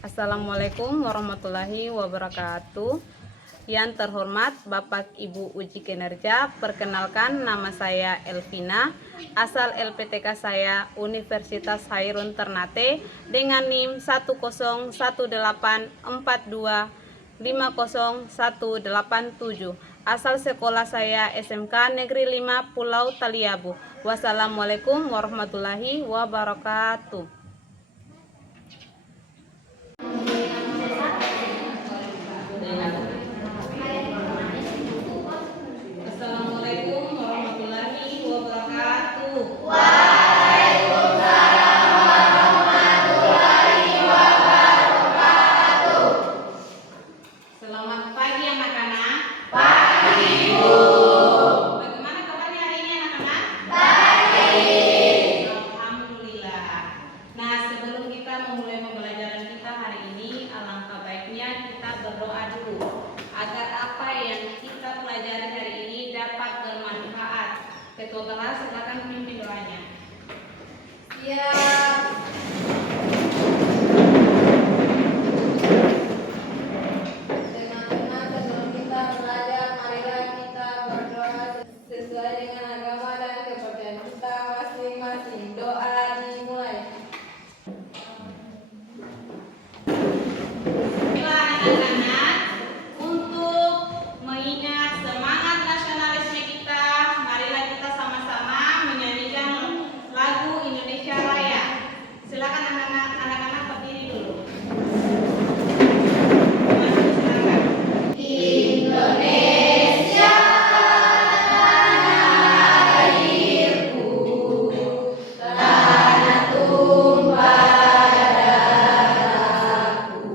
Assalamualaikum warahmatullahi wabarakatuh. Yang terhormat Bapak Ibu Uji Kinerja, perkenalkan nama saya Elvina, asal LPTK saya Universitas Hairun Ternate dengan NIM 10184250187. Asal sekolah saya SMK Negeri 5 Pulau Taliabu. Wassalamualaikum warahmatullahi wabarakatuh. Assalamualaikum warahmatullahi wabarakatuh. Selamat pagi anak-anak. Pagi, Bu. Bagaimana kabarnya hari ini anak-anak? Baik. Alhamdulillah. Nah, sebelum kita memulai pembelajaran kita hari ini, alangkah baiknya kita berdoa dulu agar apa yang kita pelajari hari ini dapat bermanfaat. Ketua kelas silakan pimpin doanya. Siap. Teman-teman, sebelum kita belajar, marilah kita berdoa sesuai dengan agama dan kepercayaan kita masing-masing. Doa dimulai. Baiklah anak-anak, untuk mengingat semangat nasionalisme kita, marilah kita sama-sama menyanyikan lagu Indonesia Raya. Silakan anak-anak berdiri dulu. Silakan. Indonesia tanah airku, tanah tumpah darahku.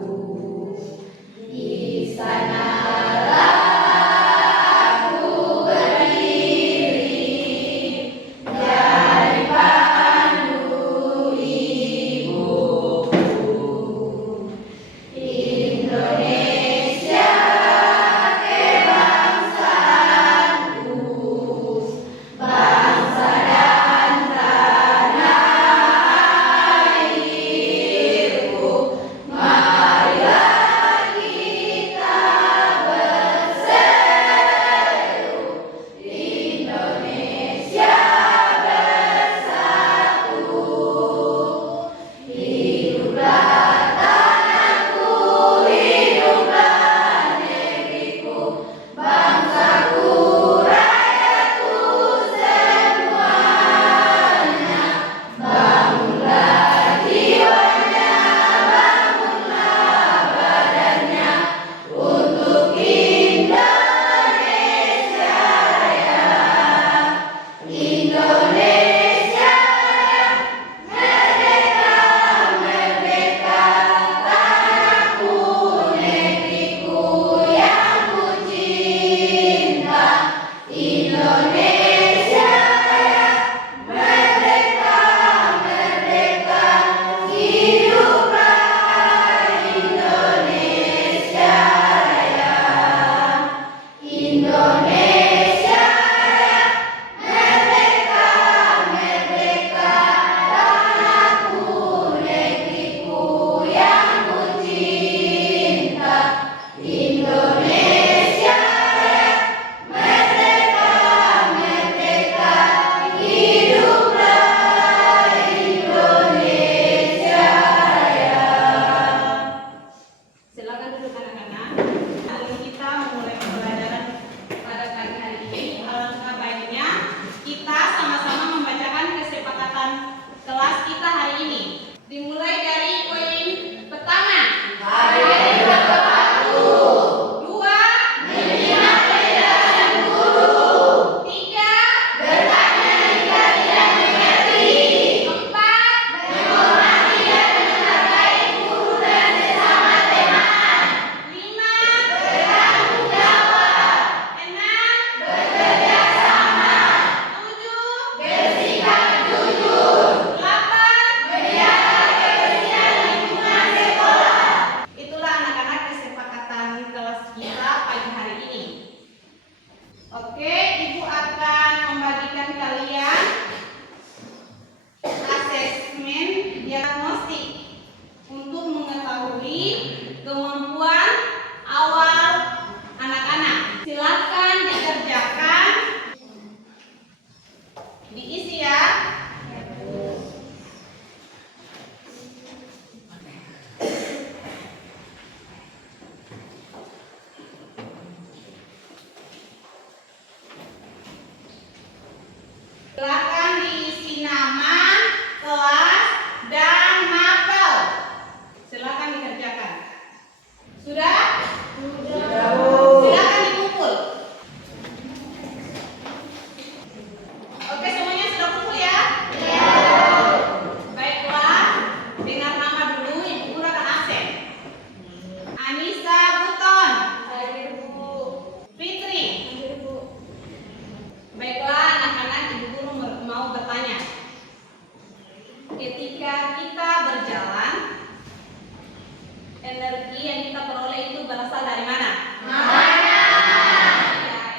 energi yang kita peroleh itu berasal dari mana? Ya,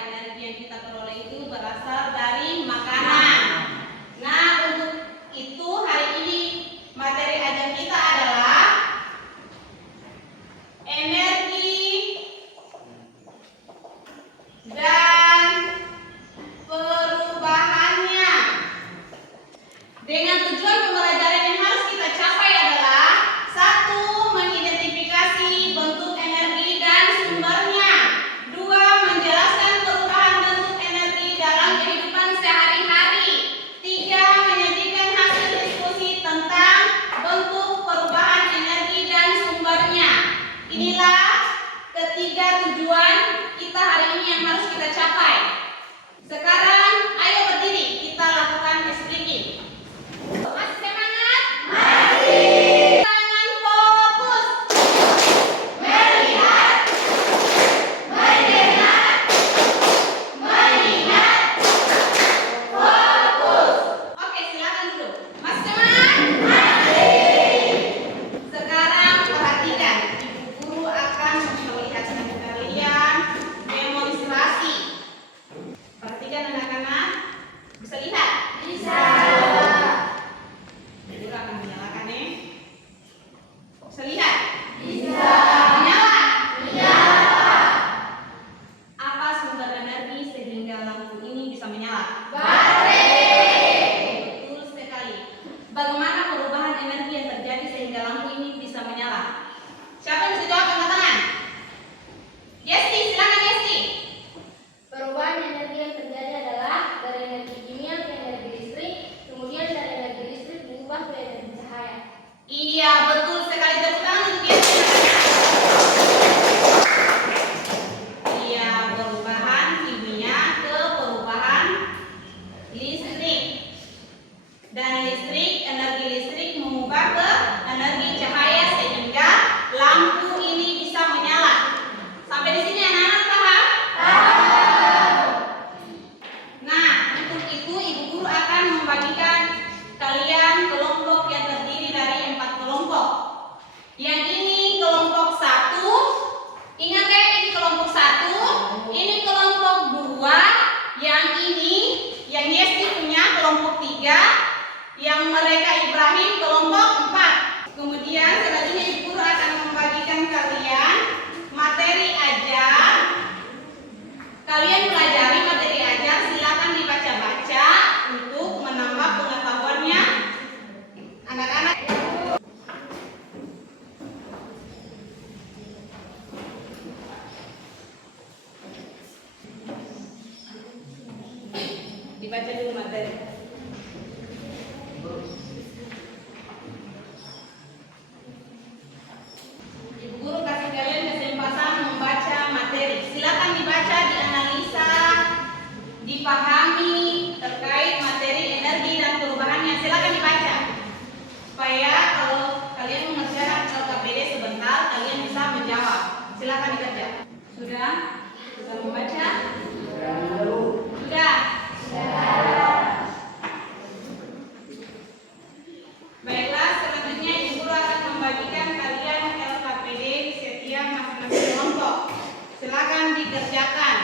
energi yang kita peroleh itu berasal dari makanan. Nah, untuk itu hari ini materi ajar kita adalah energi dan perubahannya. Dengan tujuan pembelajaran yang harus kita capai adalah: satu, mengidentifikasi bentuk energi dan sumbernya. Dua, menjelaskan perubahan bentuk energi dalam kehidupan sehari-hari. Tiga, menyajikan hasil diskusi tentang bentuk perubahan energi dan sumbernya. Inilah ketiga tujuan kita hari ini yang harus kita capai. Sekarang ayo berdiri, kita lakukan speaking. Masih semangat? Masih. Tangan fokus. Melihat, mendengar, mengingat, fokus. Oke, silakan dulu. Masih semangat? Masih. Sekarang perhatikan, Ibu Guru akan memperlihatkan kalian demonstrasi. Perhatikan anak-anak, bisa lihat? Bisa. Ibu Guru akan menyalakan ya. Bisa lihat? Bisa. Menyala? Menyala. Apa sumber energi sehingga lampu ini bisa menyala? Baterai. Betul sekali. Bagaimana perubahan energi yang terjadi sehingga lampu ini bisa menyala? Siapa yang bisa jawab angkat tangan? Yesti, silakan Yesti. Perubahan energi yang terjadi adalah dari energi kimia ke energi listrik, kemudian dari energi listrik berubah ke energi cahaya. Iya, betul sekali. Tepuk tangan untuk Yesti. Iya, perubahan kimia ke perubahan listrik. Dan energi listrik mengubah ke energi cahaya sehingga lampu ini bisa menyala. Sampai di sini anak-anak paham? Nah, untuk itu Ibu Guru akan membagikan kalian kelompok yang terdiri dari 4 kelompok. Yang ini kelompok 1. Ingat ya, ini kelompok 1. Ini kelompok 2. Yang ini, yang Yesti punya kelompok 3. Yang mereka Ibrahim kelompok 4. Kemudian selanjutnya Ibu Guru akan membagikan kalian materi ajar. Kalian pelajari materi ajar, silakan dibaca-baca untuk menambah pengetahuannya anak-anak. Dibaca dulu materi. Ibu Guru kasih kalian kesempatan membaca materi. Silakan dibaca, dianalisa, dipahami terkait materi energi dan perubahannya. Silakan dibaca. Supaya kalau kalian mengerjakan LKPD sebentar, kalian bisa menjawab. Silakan dibaca. Sudah? Sudah membaca? Sudah? Baiklah, selanjutnya Ibu Guru akan membagikan kalian LKPD setiap masing-masing kelompok. Silakan dikerjakan.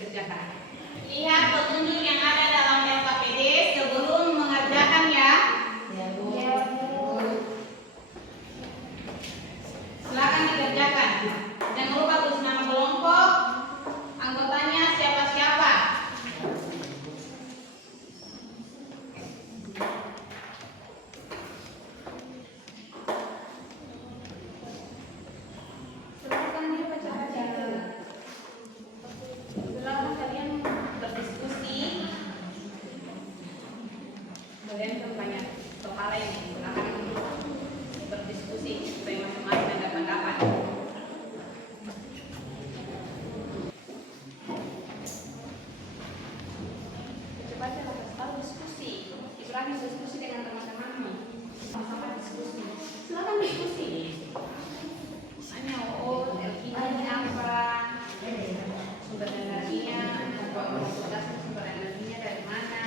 Kerjakan. Lihat petunjuk yang ada dalam LKPD sebelum mengerjakan ya. Silakan dikerjakan. Jangan lupa tulis nama kelompok, anggotanya siapa-siapa. Silakan dia baca-baca. Silakan kalian berdiskusi. Kalian bertanya soal ini. Silakan berdiskusi supaya masing-masing ada pendapat. Baca lalu diskusi. Ibrahim diskusi dengan teman-temanmu. Sama-sama diskusi. Silakan diskusi. Misalnya, oh, energinya apa? Sumber energinya, sumber energinya dari mana?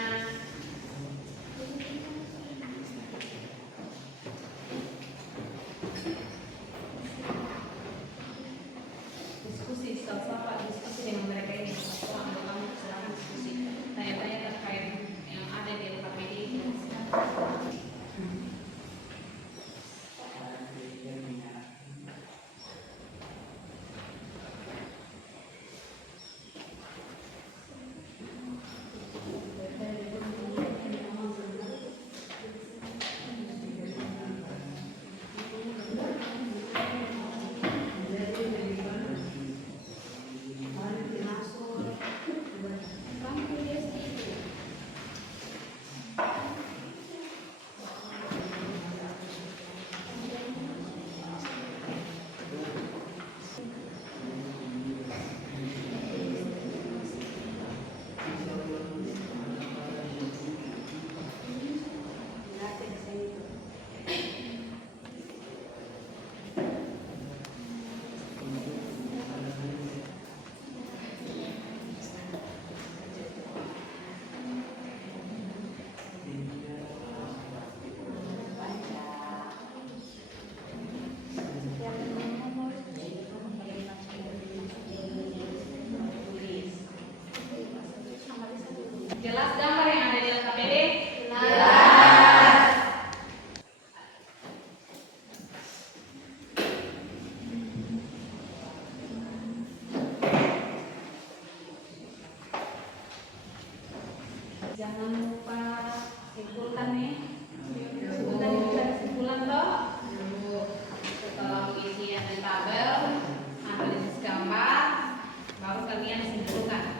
Jangan lupa simpulkan nih. Simpulkan bisa kesimpulan toh. Setelah mengisi yang di tabel, analisis gambar, baru kalian simpulkan.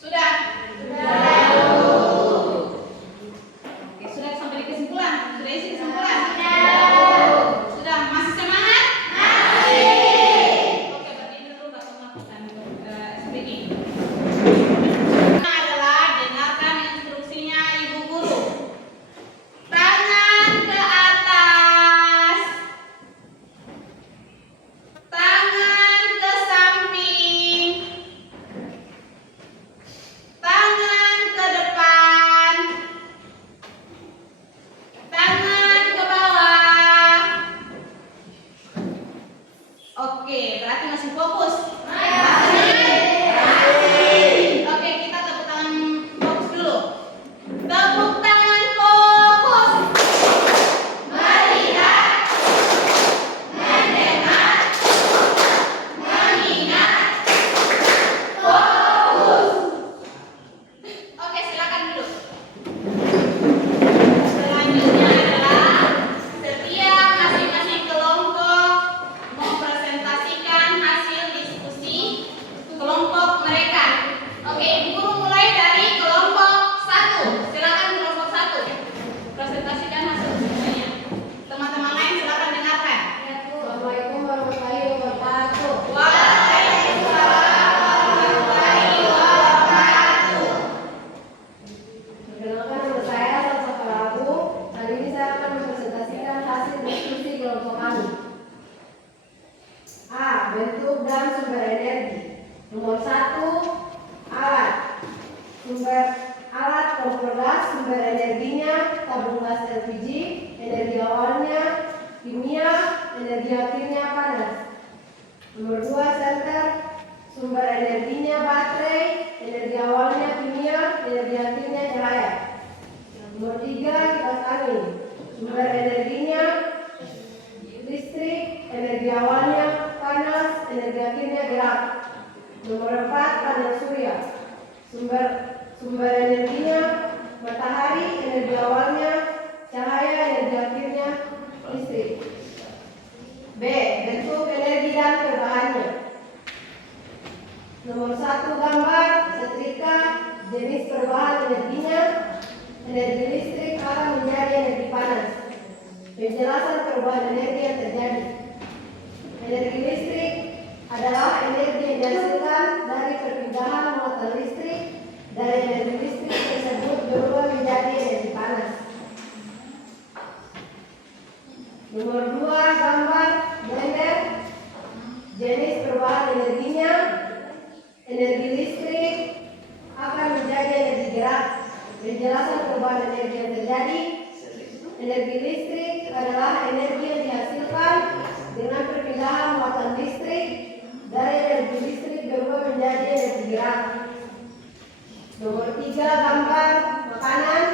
Sudah? Oke, sudah sampai di kesimpulan? Sudah isi kesimpulan? Sudah? Masih semangat? Oke, berarti ini dulu Bapak melakukan speaking. Adalah dengarkan instruksinya Ibu Guru. Tangan ke atas. Tangan ke samping. Tangan ke depan. Tangan ke bawah. Oke, berarti masih fokus. Oke, kita tepuk tangan fokus dulu. Tepuk tangan fokus. Melihat, mendengar, mengingat, fokus. Oke, silakan duduk. Selanjutnya adalah setiap masing-masing kelompok mempresentasikan hasil diskusi kelompok mereka. Oke, Ibu Guru mulai dari kelompok 1. Silakan kelompok 1. Presentasikan hasil diskusinya. Teman-teman lain silakan dengarkan. Assalamualaikum warahmatullahi wabarakatuh. Waalaikumsalam warahmatullahi wabarakatuh. Perkenalkan, nama saya Salsa Farabu. Hari ini saya akan mempresentasikan hasil diskusi kelompok kami. A. Bentuk dan sumber energi. Nomor 1. Alat. Sumber alat kompor gas, sumber energinya tabung gas LPG, energi awalnya kimia, energi akhirnya panas. Nomor 2. Senter. Sumber energinya baterai, energi awalnya kimia, energi akhirnya cahaya. Nomor 3. Kipas angin. Sumber energinya listrik, energi awalnya panas, energi akhirnya gerak. Nomor 4. Panel surya. Sumber energinya matahari, energi awalnya cahaya, energi akhirnya listrik. B. Bentuk energi dan perubahannya. Nomor 1. Gambar setrika, jenis perubahan energinya. Energi listrik akan menjadi energi panas. Penjelasan perubahan energi yang terjadi. Energi listrik adalah energi yang dihasilkan dari perpindahan muatan listrik dari energi listrik tersebut berubah menjadi energi panas. Nomor 2. Gambar blender, jenis perubahan energinya. Energi listrik akan menjadi energi gerak. Penjelasan perubahan energi yang terjadi. Energi listrik adalah energi yang dihasilkan dengan perpindahan muatan listrik dari energi listrik berubah menjadi energi gerak. Nomor 3. Gambar makanan,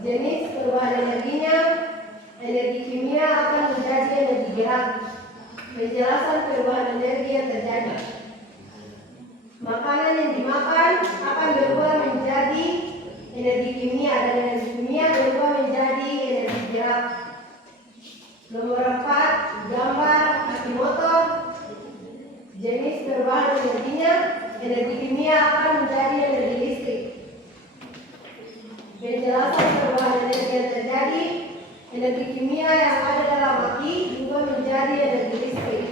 jenis perubahan energinya. Energi kimia akan menjadi energi gerak. Penjelasan perubahan energi yang terjadi. Makanan yang dimakan akan berubah menjadi energi kimia dan energi kimia berubah menjadi energi gerak. Nomor 4. Gambar aki motor, jenis perubahan energinya. Energi kimia akan menjadi energi listrik. Penjelasan perubahan energi yang terjadi. Energi kimia yang ada dalam aki berubah menjadi energi listrik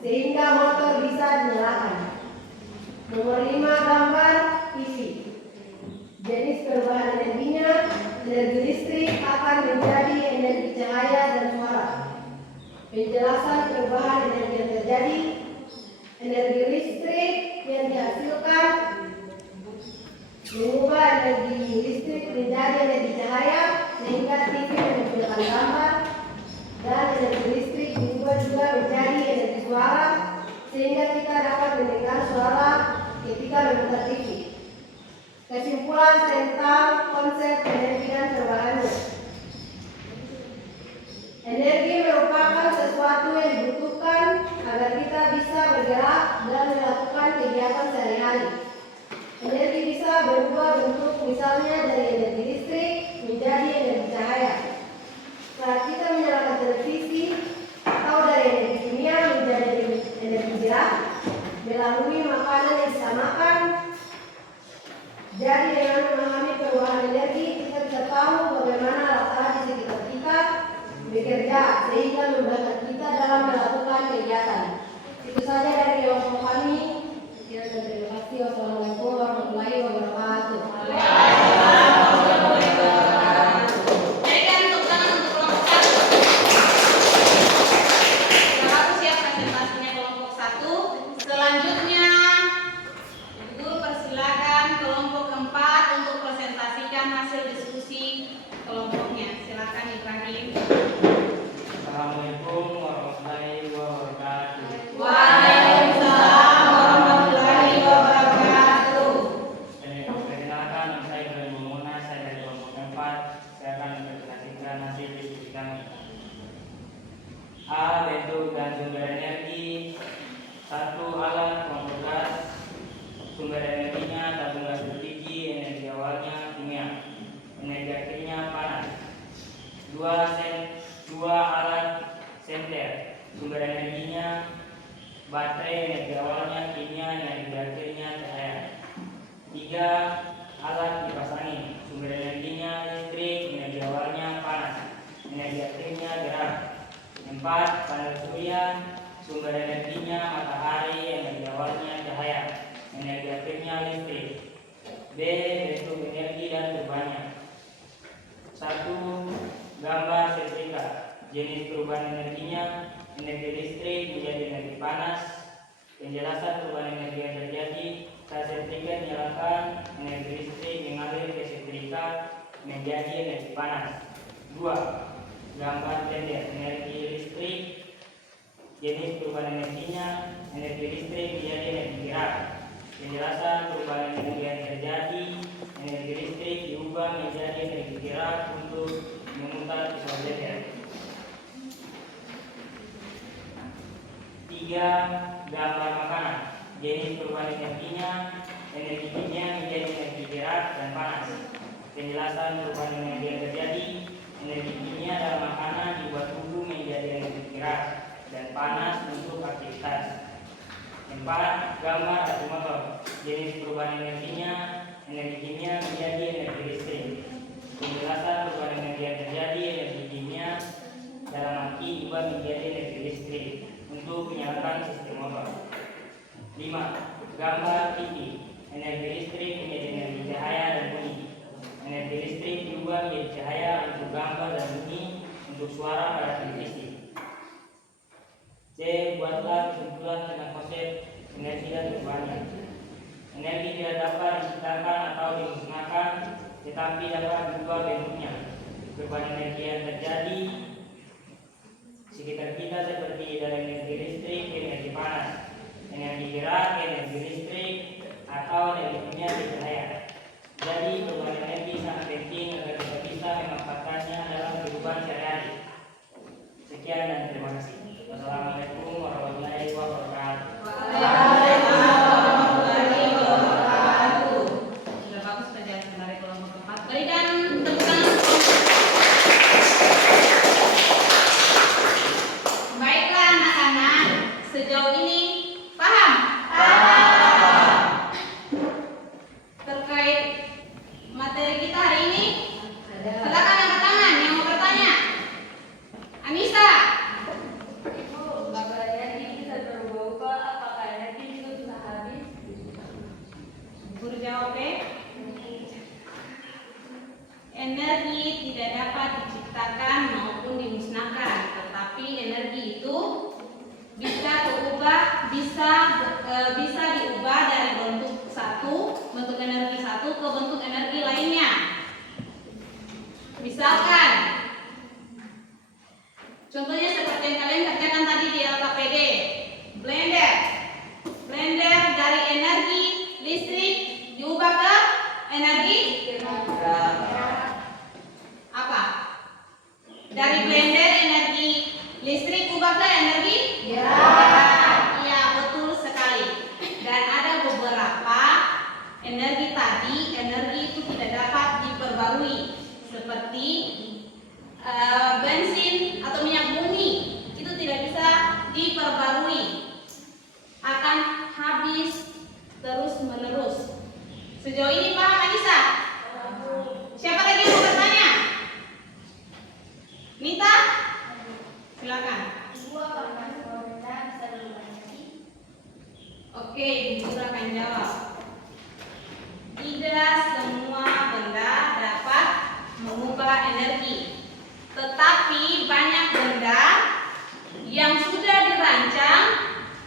sehingga motor bisa dinyalakan. Nomor 5. Gambar TV, jenis perubahan energinya. Energi listrik akan menjadi energi cahaya dan suara. penjelasan perubahan energi yang terjadi, energi listrik yang dihasilkan, mengubah energi listrik menjadi energi cahaya sehingga TV menampilkan gambar, dan energi listrik diubah juga menjadi energi suara sehingga kita dapat mendengar suara ketika memutar TV. Kesimpulan tentang konsep energi dan perubahannya. Energi merupakan sesuatu yang dibutuhkan agar kita bisa bergerak dan melakukan kegiatan sehari-hari. Energi bisa berubah bentuk, misalnya dari energi listrik menjadi energi cahaya saat kita menyalakan televisi, atau dari energi kimia menjadi energi gerak melalui makanan yang kita makan. Jadi dengan memahami perubahan energi, kita bisa tahu bagaimana alat-alat di sekitar kita bekerja sehingga membantu kita dalam melakukan kegiatan. Itu saja dari kelompok kami. Sekian dan terima kasih. Wassalamualaikum warahmatullahi wabarakatuh. Berikan tepuk tangan untuk kelompok 1. Sudah bagus ya presentasinya kelompok 1. Selanjutnya Ibu persilakan kelompok 4 untuk presentasikan hasil diskusi kelompoknya. Silakan Ibrahim. Assalamualaikum warahmatullahi wabarakatuh. Waalaikumsalam warahmatullahi wabarakatuh. Perkenalkan, nama saya Ibrahim Mumuna, saya dari kelompok 4. Saya akan mempresentasikan hasil diskusi kami. A. Bentuk dan sumber energi. 1. Alat kompor gas. Sumber energinya tabung gas LPG, energi awalnya kimia, energi akhirnya panas. 2. Alat senter. Sumber energinya baterai, energi awalnya kimia, energi akhirnya cahaya. 3. Alat kipas angin. Sumber energinya listrik, energi awalnya panas, energi akhirnya gerak. 4. Panel surya. Sumber energinya matahari, energi awalnya cahaya, energi akhirnya listrik. B. Bentuk energi dan perubahannya. 1. Gambar setrika. Jenis perubahan energinya, energi listrik menjadi energi panas. Penjelasan perubahan energi yang terjadi saat setrika dinyalakan, energi listrik mengalir ke setrika menjadi energi panas. 2. Gambar blender. Energi listrik, jenis perubahan energinya, energi listrik menjadi energi gerak. Penjelasan perubahan energi yang terjadi, energi listrik diubah menjadi energi gerak untuk memutar pisau blender. 3. Gambar makanan. Jenis perubahan energinya, energi kimia menjadi energi gerak dan panas. Penjelasan perubahan energi yang terjadi, energi kimia dalam makanan dibuat tubuh menjadi energi gerak dan panas untuk aktivitas. 4. Gambar api motor. Jenis perubahan energinya, energi kimia menjadi energi listrik. Penjelasan perubahan energi yang terjadi, energi kimia dalam aki diubah menjadi energi listrik untuk menyalakan sistem motor. 5. Gambar TV. Energi listrik menjadi energi cahaya dan bunyi. Energi listrik diubah menjadi cahaya untuk gambar dan bunyi untuk suara pada televisi. C. Buatlah kesimpulan tentang konsep energi dan perubahannya. Energi tidak dapat diciptakan atau dimusnahkan, tetapi dapat berubah bentuknya. Perubahan energi yang terjadi sekitar kita seperti dari energi listrik ke energi panas, energi gerak ke energi listrik, atau energi kimia ke cahaya. Jadi perubahan energi sangat penting agar kita bisa memanfaatkannya dalam kehidupan sehari-hari. Sekian dan terima kasih. Wassalamualaikum warahmatullahi wabarakatuh. Waalaikumsalam warahmatullahi wabarakatuh. Sudah bagus penjelasan dari kelompok 4. Berikan tepuk tangan. Baiklah anak-anak. bisa diubah dari bentuk energi satu ke bentuk energi lainnya. Misalkan, contohnya seperti yang kalian kerjakan tadi di LKPD, blender dari energi listrik diubah ke energi apa? Dari blender energi listrik ubah ke energi gerak. Iya, betul sekali. Dan ada beberapa energi itu tidak dapat diperbarui, seperti bensin atau minyak bumi itu tidak bisa diperbarui, akan habis terus menerus. Sejauh ini paham Anissa? Siapa lagi yang mau bertanya? Nita? Silakan. Oke, Ibu akan jawab. Tidak semua benda dapat mengubah energi, tetapi banyak benda yang sudah dirancang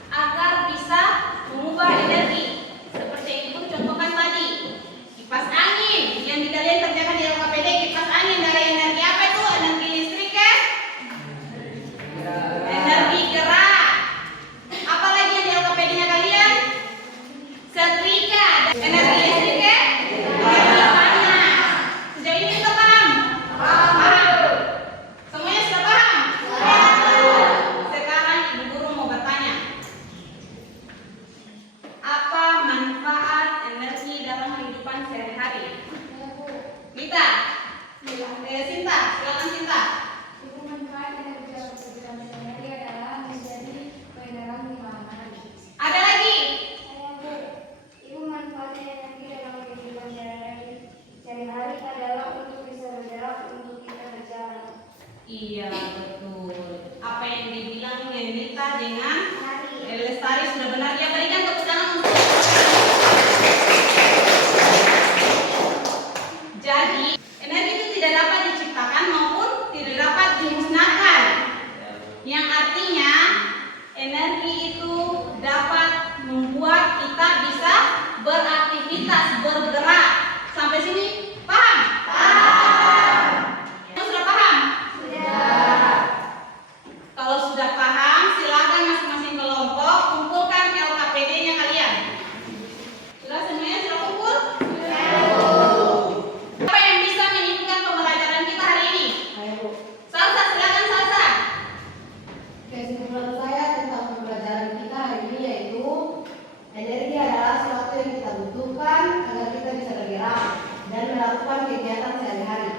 agar bisa mengubah energi. Seperti yang Ibu contohkan tadi, kipas angin yang kalian kerjakan di LKPD. Kipas angin dari energi apa itu? Energi listrik kan? Energi gerak. Apa lagi yang di LKPD-nya kalian? Setrika. Energi listrik kan? Energi panas. Sejauh ini kita paham? Paham. Semuanya sudah paham? Sekarang Ibu Guru mau bertanya. Apa manfaat energi dalam kehidupan sehari-hari? Nita? Sinta, silakan Sinta. Ada lagi? Iya, betul. Apa yang dibilang Nita dengan Lestari sudah benar. Ya, berikan tepuk tangan untuk. Jadi, energi itu tidak dapat diciptakan maupun tidak dapat dimusnahkan. Yang artinya, energi itu dapat membuat kita bisa beraktivitas, bergerak. Sampai sini paham? Paham. Sudah paham? Sudah. Kalau sudah paham, silakan masing-masing kelompok kumpulkan LKPD-nya kalian. Sudah semuanya sudah kumpul? Apa yang bisa menyimpulkan pembelajaran kita hari ini? Salsa, silakan Salsa. Kesimpulan saya tentang pembelajaran kita hari ini yaitu energi adalah sesuatu yang kita butuhkan agar kita bisa bergerak dan melakukan kegiatan sehari-hari.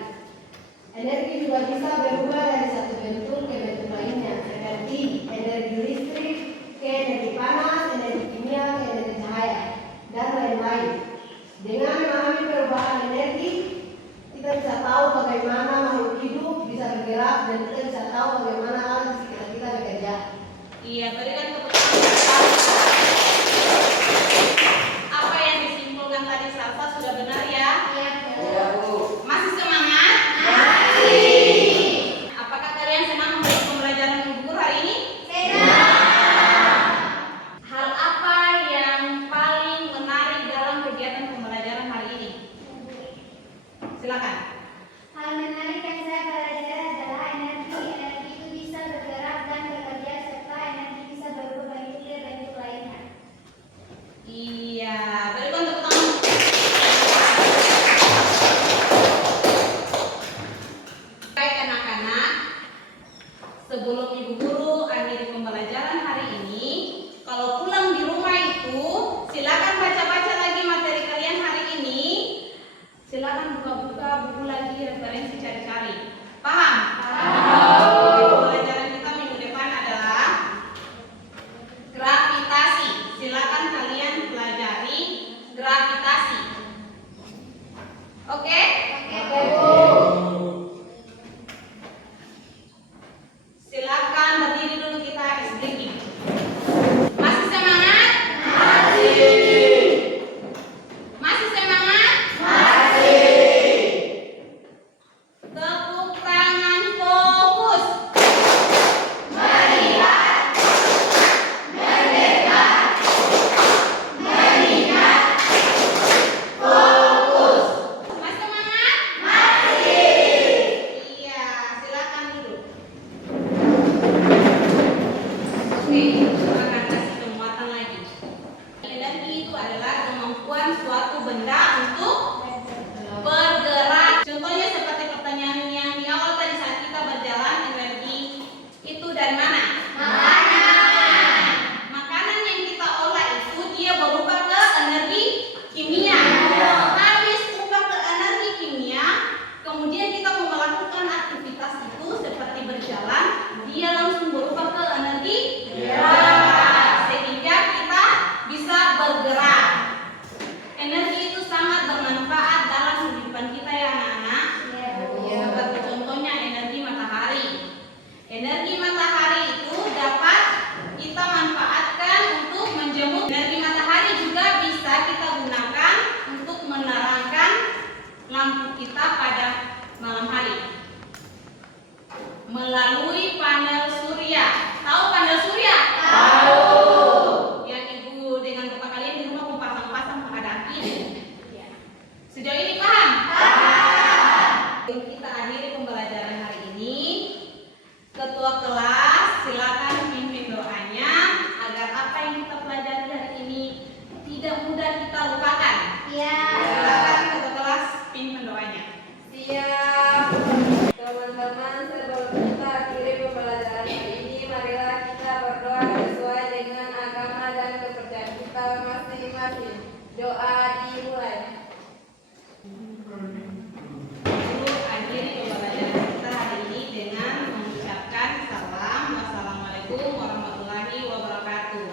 Energi juga bisa berubah dari satu bentuk ke bentuk lainnya, seperti energi listrik ke energi panas, energi kimia ke energi cahaya, dan lain-lain. Dengan memahami perubahan energi, kita bisa tahu bagaimana makhluk hidup bisa bergerak dan kita bisa tahu bagaimana alam di sekitar kita bekerja. akan kasih penguatan lagi. Energi itu adalah kemampuan suatu benda untuk bergerak. Contohnya seperti pertanyaan yang di awal tadi saat kita berjalan, energi itu dari mana? Makanan yang kita olah itu dia berubah ke energi kimia. Habis ubah ke energi kimia, kemudian kita mau melakukan aktivitas itu seperti berjalan, dia langsung berubah ke energi gerak, sehingga kita bisa bergerak. Energi itu sangat bermanfaat dalam kehidupan kita ya anak-anak. Seperti contohnya energi matahari. Energi matahari itu dapat kita manfaatkan untuk menjemur. Energi matahari juga bisa kita gunakan untuk menerangkan lampu kita pada malam hari melalui panel surya. Tahu panel surya? Tahu. Yang ibu dengan bapak kalian di rumah mau pasang-pasang pada api. Ya. Sejauh ini paham? Paham. Kita akhiri pembelajaran hari ini. Ketua kelas silakan pimpin doanya agar apa yang kita pelajari hari ini tidak mudah kita lupakan. Silakan ketua kelas pimpin doanya. Siap. Teman-teman, sebelum kita akhiri pembelajaran hari ini, marilah kita berdoa sesuai dengan agama dan kepercayaan kita masing-masing. Doa dimulai. Dulu akhiri pembelajaran kita hari ini dengan mengucapkan salam. Wassalamualaikum warahmatullahi wabarakatuh.